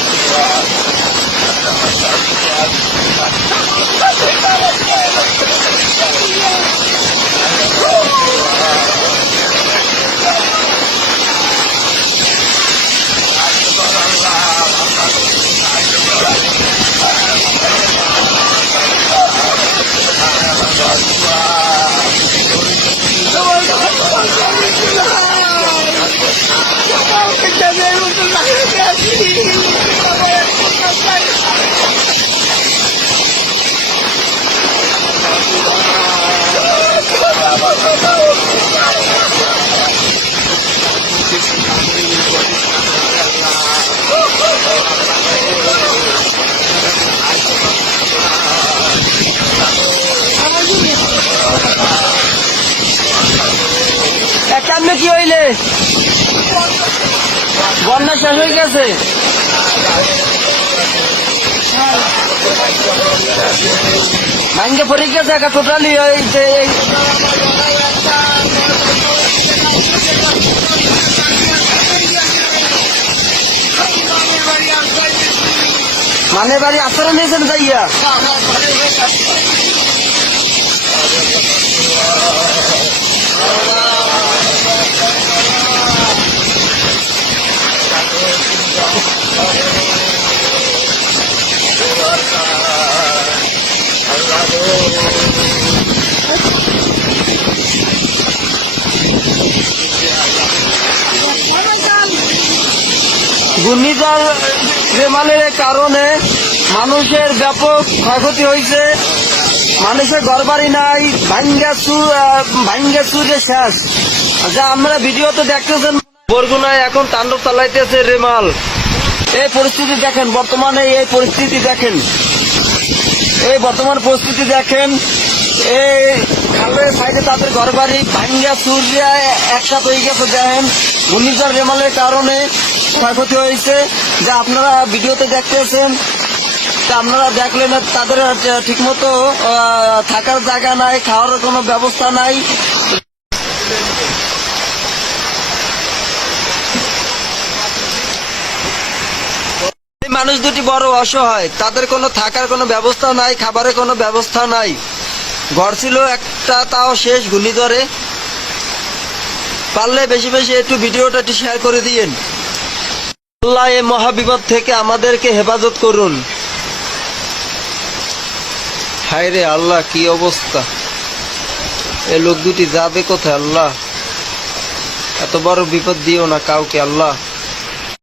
Yeah! কেমনে কি হইলে? বন্যা শেষ হয়ে গেছে। ভাঙ্গে পড়ে গেছে একটা টোটালি যে মানে বাড়ি আশ্রয় নিয়েছেন যাইয়া ঘূর্ণিঝড় রেমালের কারণে মানুষের ব্যাপক ক্ষয়ক্ষতি হয়েছে। মানুষের ঘরবাড়ি নাই, ভাঙ্গা চুর ভাঙ্গা চুরে শেষ। যা আমরা ভিডিওতে দেখতেছেন। বরগুনায় এখন তাণ্ডব চালাইতেছে রেমাল। এই পরিস্থিতি দেখেন, বর্তমানে এই পরিস্থিতি দেখেন। এই বর্তমান পরিস্থিতি দেখেন এই খালের সাইডে তাদের ঘর বাড়ি ভাঙ্গা সূর্যা একসাথে হয়ে গেছে, দেখেন। ঘূর্ণিঝড় রেমালের কারণে ক্ষয়ক্ষতি হয়েছে। যা আপনারা ভিডিওতে দেখতেছেন আপনারা দেখলেন তাদের ঠিক মতো থাকার জায়গা নাই খাওয়ার কোনো ব্যবস্থা নাই। মানুষ দুটি বড় অসহায়, তাদের কোনো থাকার কোনো ব্যবস্থা নাই, খাবারের কোনো ব্যবস্থা নাই। ঘর ছিল একটা, তাও শেষ গুলি ধরে। পারলে বেশি বেশি একটু ভিডিওটা একটু শেয়ার করে দিয়েন। আল্লাহ এই মহাবিপদ থেকে আমাদেরকে হেফাজত করুন। হায় রে আল্লাহ, কি অবস্থা? এ লোক দুটি যাবে কোথায় আল্লাহ? এত বড় বিপদ দিও না কাউকে আল্লাহ।